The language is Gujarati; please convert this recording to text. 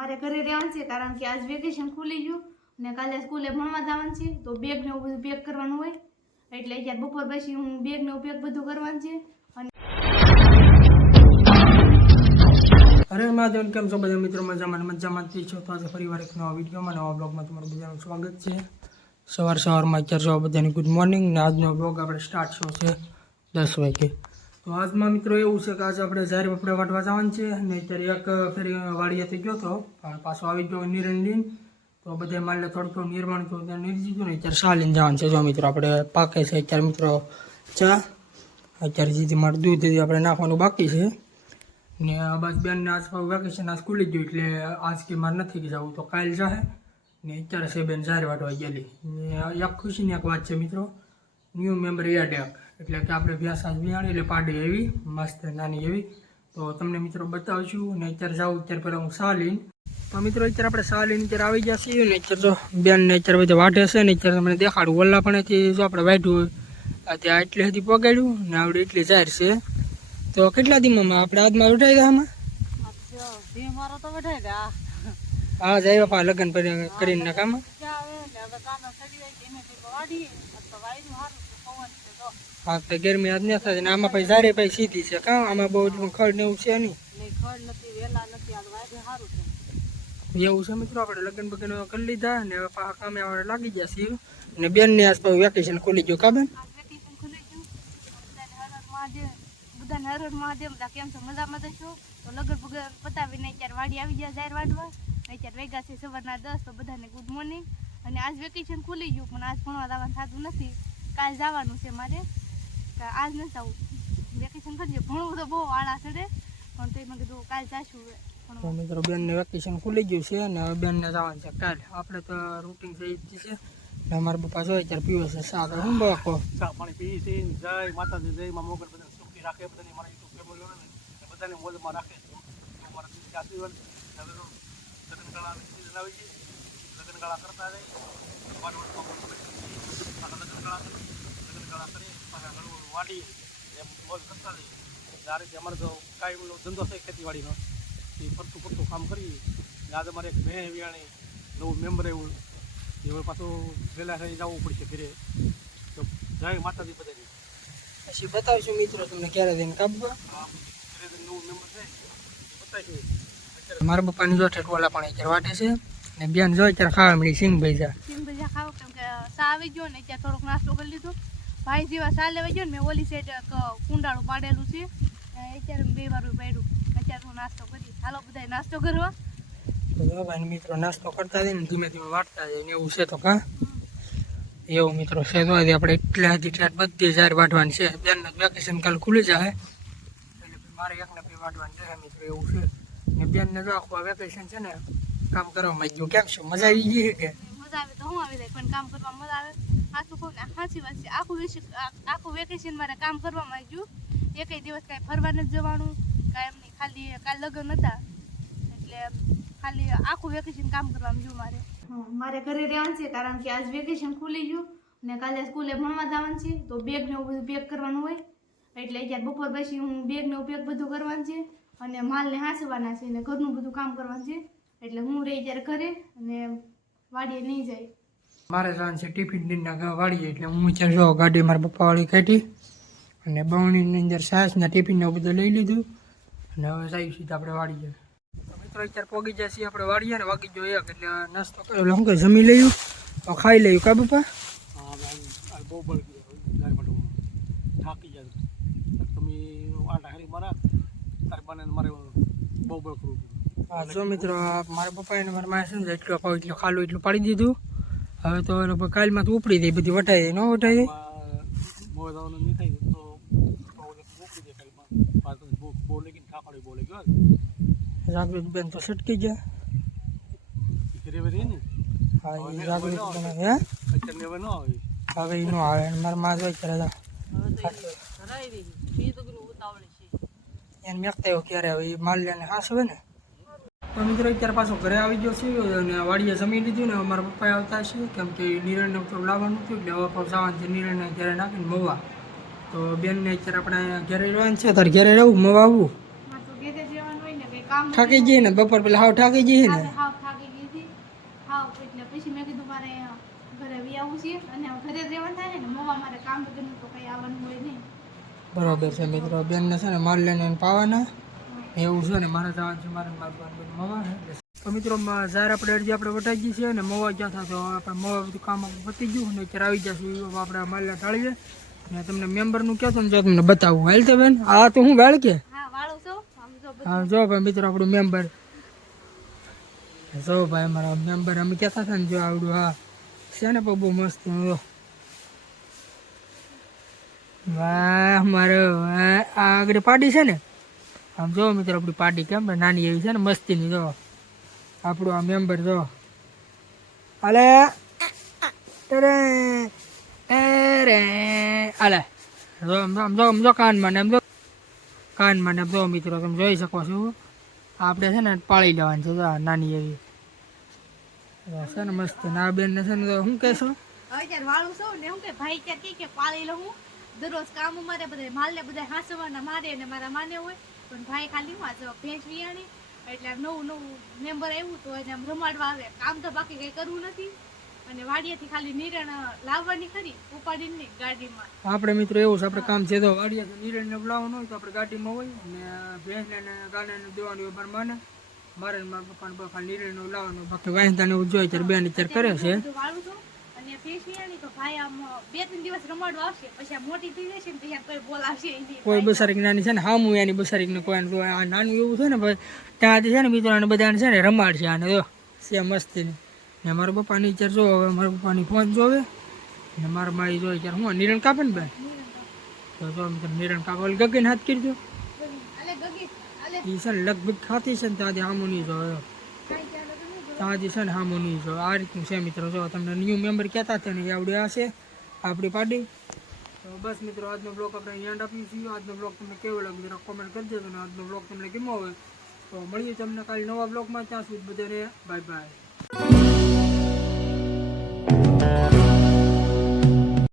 મારે ઘરે રહેવાનું છે, કારણ કે આજ વેકેશન ખુલી ગયું અને કાલે સ્કૂલે ભણવા જવાનું છે, તો બેગ ને એવું બધું પેક કરવાનું હોય. એટલે અત્યારે બપોર પછી હું બેગ ને પેક બધું કરવાનું છે. અને અરે મહાદેવ કેમ છો બધા મિત્રો? મજામાં ને મજામાં જ છો? તો આજે ફરીવાર એક નવા વિડીયોમાં નવા બ્લોગમાં તમારું બધાનું સ્વાગત છે. સવાર સવારમાં અત્યારે છો બધાની ગુડ મોર્નિંગ ને આજનો બ્લોગ આપણે સ્ટાર્ટ શો છે દસ વાગે. તો આજમાં મિત્રો એવું છે કે આજે આપણે જાહેર બપોરે વાટવા જવાનું છે અને અત્યારે એક ફેરી વાડીએથી ગયો હતો, પણ પાછો આવી ગયો નિરણ લઈને. તો બધા માલે થોડું થોડું નિર્માણ થયું ત્યાં નીરી ગયું ને અત્યારે શા લઈને જવાનું છે. જો મિત્રો આપણે પાકે છે, અત્યારે મિત્રો ચા. અત્યારે જીધી મારે દૂધ આપણે નાખવાનું બાકી છે, ને બસ બેન આજ વેકેશન આ સ્કૂલે ગયું એટલે આજ કે મારે નથી જવું. તો કાલ જાહે, ને અત્યારે છે બેન જાહેર વાટવા ગયેલી. ને એક ખુશીની એક વાત છે મિત્રો. ન્યૂ મેમ્બર એડ એક એટલે કે આપણે વ્યાસ આજ બિહાડી એટલે પાડી એવી, મસ્ત નાની એવી. તો તમને મિત્રો બતાવશું ને અત્યારે જાઉં અત્યારે પહેલાં હું સા લઈને તો મિત્રો અત્યારે આપણે સા અત્યારે આવી ગયા છીએ. ને અત્યારે જો બેનને અત્યારે બધા વાઢે છે. ને અત્યારે તમને દેખાડું. ઓલા પણ જો આપણે વાઢ્યું હોય. ત્યાં એટલે હતી પગાડ્યું ને આવડે એટલી જાહેર છે. તો કેટલા દીમાં આપણે હાથમાં ઉઠાવી ગયા આમાં? હા જાય બાપા લગ્ન કરી- કરીને નાખામાં હા તો ગરમી આજ નહીં થાય ને આમાં પછી સારી પછી સીધી છે. કાં? આમાં બહુ જ ખડ ને એવું છે નહીં. એવું છે મિત્રો આપણે લગ્ન બગન કરી લીધા ને હવે પાછા કામે આપણે લાગી ગયા છીએ. ને બેન ને આસપાસ વેકેશન ખુલી ગયું ખુલી ગયું. બધાને હર હર મહાદેવ બધા કેમ છો? મજામાં છો? તો લગન બગન પતાવીને અત્યારે વાડી આવી ગયા જાહેર વાડવા. અત્યારે વેગા છે સવારના દસ તો બધાને ગુડ મોર્નિંગ અને આજ વેકેશન ખુલી ગયું પણ આજ ભણવા જવાનું થતું નથી. કાલ જવાનું છે મારે. આજ ન જવું વેકેશન કરી દે ભણવું તો બહુ આળા ચડે પણ તે મેં કીધું કાલ જાશું તો મિત્રો બેન ને વેકેશન ખુલી ગયું છે ને હવે બેન ને જવાનું છે કાલે. આપણે તો રૂટિન થઈ જ છે. ને અમારા પપ્પા જોઈએ ત્યારે પીવે છે સાત હું બાકો ચા પાણી પી છે જય માતાજી જય માં મોગલ. બધાને સુખી રાખે બધાને મારા યુટ્યુબ ફેમિલી ને બધાને મોજમાં રાખે. અમારા મારા દિલથી આશીર્વાદ હવે તો લગ્નગાળાની season આવી છે. લગ્નગાળા કરતા જાય. લગ્નગાળા લગ્નગાળા કરી પાછા ઘણું વાડી એમ મોજ કરતા જઈએ આ રીતે અમારે તો કાંઈ ધંધો છે ખેતીવાડીનો એ ફરતું ફરતું કામ કરીએ ને આજે અમારે એક મેં વિયાણી નવું મેમ્બર એવું એ પાછું વહેલા થઈ જવું પડશે ઘરે તો જય માતાજી બધાની પછી બતાવશું મિત્રો તમને ક્યારે થઈને જે નવું મેમ્બર છે બતાવીશું મારા પપ્પાની જો ઠેઠવાલા પણ અત્યારે વાટે છે. ને બેન જોઈ ત્યારે ખાવા મળી સિંગ ભૈજા સિંગ ભજીયા ખાવ કેમ કે સા આવી ગયો ને ત્યાં થોડોક નાસ્તો કરી લીધો. ભાઈ જેવા સાલ લેવા ગયો ને મેં ઓલી સાઈડ એક કુંડાળું પાડેલું છે. અત્યારે બે વાર પાડ્યું. અત્યારે હું નાસ્તો કરી હાલો બધા નાસ્તો કરવા ભાઈ મિત્રો નાસ્તો કરતા જઈને ધીમે ધીમે વાટતા જાય એવું છે તો કા? એવું મિત્રો છે તો આજે આપણે એટલા હજી ટ્રેટ બધી જાહેર વાટવાની છે. બેન વેકેશન કાલ ખુલી જાય એટલે મારે એકને બે વાટવાની છે મિત્રો એવું છે. ને બેનને જો આખું વેકેશન છે ને કામ કરવામાં ગયું કેમ છે? મજા આવી ગઈ કે? મજા આવે તો હું આવી જાય પણ કામ કરવા મજા આવે? સાચું કહું ને સાચી વાત છે. આખું આખું વેકેશન મારે કામ કરવામાં આવ્યું. એકેય દિવસ કાંઈ ફરવા નથી જવાનું, કાંઈ એમ નહીં. ખાલી કાલ લગ્ન હતા. એટલે ખાલી આખું વેકેશન કામ કરવામાં ગયું મારે. મારે ઘરે રહેવાનું છે કારણ કે આજ વેકેશન ખુલી ગયું ને કાલે સ્કૂલે ભણવા જવાનું છે, તો બેગ ને એવું બધું પેક કરવાનું હોય. એટલે અત્યારે બપોર પછી હું બેગ ને પેક બધું કરવાનું છે અને માલને હાંસવાના છે ને ઘરનું બધું કામ કરવાનું છે. એટલે હું રહી ત્યારે ઘરે અને વાડીએ નહીં જાય. મારે જવાનું છે ટિફિન ડીનના વાળીએ એટલે હું ત્યાં જો ગાડી મારા પપ્પા વાળી કાઢી અને બવણીની અંદર સાસ ટિફિનને ટિફિન ને બધું લઈ લીધું અને હવે જઈએ સીધા આપણે વાળીએ. મિત્રો અત્યારે પોગી જાય છીએ આપણે વાળીએ ને વાગી જો એક એટલે નાસ્તો કર્યો એટલે હું કહે જમી લઈએ તો ખાઈ લઈએ કા પપ્પા? બહુ બળ થાકી જાય તમે આટા હારી મારા તારે બને મારે બહુ બળ કરવું હા જો મિત્રો મારા પપ્પાએ મારા છે એટલું અપાવ એટલું ખાલું એટલું પાડી દીધું. હવે તો હવે કાલમાં તો ઉપડી જાય બધી વટાઈ જાય ન વટાઈ જાય. થાય તો સટકી ગયા. ઘરે વધી એ ને? હવે ન આવે. હવે મારા માં જોઈ ત્યારે એને મેકતા ક્યારે હવે એ માલ્યાને હાસ હવે ને. તો મિત્રો અત્યારે પાછો ઘરે આવી ગયો છું અને વાડીએ જમી લીધું ને મારા પપ્પાએ આવતા છે કેમ કે નિરણને તો લાવવાનું હતું એટલે હવે પાછું જવાનું છે નિરણને ઘરે નાખીને મવા. તો બેનને અત્યારે આપણે ઘરે રહેવાનું છે તારે ઘરે રહેવું મવા આવવું થાકી જઈએ ને બપોર પેલા હાવ થાકી જઈએ ને? બરોબર છે મિત્રો બેનને છે ને માલ લઈને પાવાના. એવું છે ને મારે જવાનું છે મારે મારા મવા છે. તો મિત્રો જ્યારે આપણે અરજી આપણે વટાઈ ગઈ છે ને મવા ગયા હતા તો આપણે મવા બધું કામ પતી ગયું ને અત્યારે આવી જશું આપણે માલ્યા ટાળીએ ને તમને મેમ્બરનું કહેતો ને જો તમને બતાવું. હાલ તો બેન આ તો હું વેળ કે? હા જો ભાઈ મિત્રો આપણું મેમ્બર જો ભાઈ અમારા મેમ્બર અમે કહેતા હતા ને જો આવડું હા. છે ને બહુ મસ્ત જો. વાહ મારો આગળ પાડી છે ને? આમ જો મિત્રો, આપણી પાર્ટી કેમ નાની એવી છે ને, મસ્તીની, જો. આપણું આ મેમ્બર જો. અલે અરે અલે જો, આમ જો આમ જો કાનમાં ને આમ જો. કાનમાં ને જો, મિત્રો, તમે જોઈ શકો છો. આપણે છે ને, પાળી લેવાની છે, જો નાની એવી. છે ને, મસ્ત. ને બેન ને છે ને શું કહેશો? હવે ત્યારે વાળું ને, હું કે ભાઈ કે પાળી લઉં દરરોજ કામ મારે બધા માલ ને બધા હાંસવાના, મારે ને મારા માને હોય. પણ ભાઈ ખાલી હું આજે ભેંસ વિયાણી એટલે નવું નવું મેમ્બર આવ્યું તો એને આમ રમાડવા આવે. કામ તો બાકી કઈ કરવું નથી. અને વાડિયાથી ખાલી નિરણ લાવવાની ખરી ઉપાડીને નહીં ગાડીમાં. આપણે મિત્રો એવું છે આપણે કામ છે તો વાડિયાથી નિરણ બોલાવવાનું હોય તો આપણે ગાડીમાં હોય ને ભેંસને ને ગાડાને દેવાનું વેપાર મને. મારે ને મારા પપ્પાને ખાલી નિરણને લાવવાનું બાકી વાંધાને એવું જોઈએ ત્યારે બેન અત્યારે કરે છું. અને વિયાણી તો ભાઈ આમ બે ત્રણ દિવસ રમાડવા આવશે. પછી આ મોટી થઈ જશે ને પછી કોઈ બોલાવશે નહીં. કોઈ બસારીક નાની છે ને હામું એની બસારીકને કોઈ આને જો આ નાનું એવું છે ને ભાઈ ત્યાંથી છે ને મિત્રો અને બધાને છે ને રમાડશે આને જો છે મસ્તીની. ને મારા પપ્પાની વિચાર જો હવે મારા પપ્પાની ફોન જોવે. ને મારા માઈ જોઈ ત્યારે હું નિરણ કાપે ને બેન તો જો નિરણ કાપે. ગગન હાથ કરી દો એ છે ને લગભગ ખાતી છે ને ત્યાંથી હામું નહીં જોયો તો નહીં છે ને હા નહીં જો આ રીતનું છે મિત્રો. જો તમને ન્યૂ મેમ્બર કહેતા હતા ને એ આવડે આ આપણી પાર્ટી તો બસ મિત્રો, આજનો બ્લોગ આપણે એન્ડ આપ્યું છીએ. આજનો બ્લોગ તમને કેવો લાગ્યો જરા કોમેન્ટ કરી દેજો ને આજનો બ્લોગ તમને કેમો હોય. તો મળીએ તમને કાલે નવા બ્લોગમાં ત્યાં સુધી બધાને બાય બાય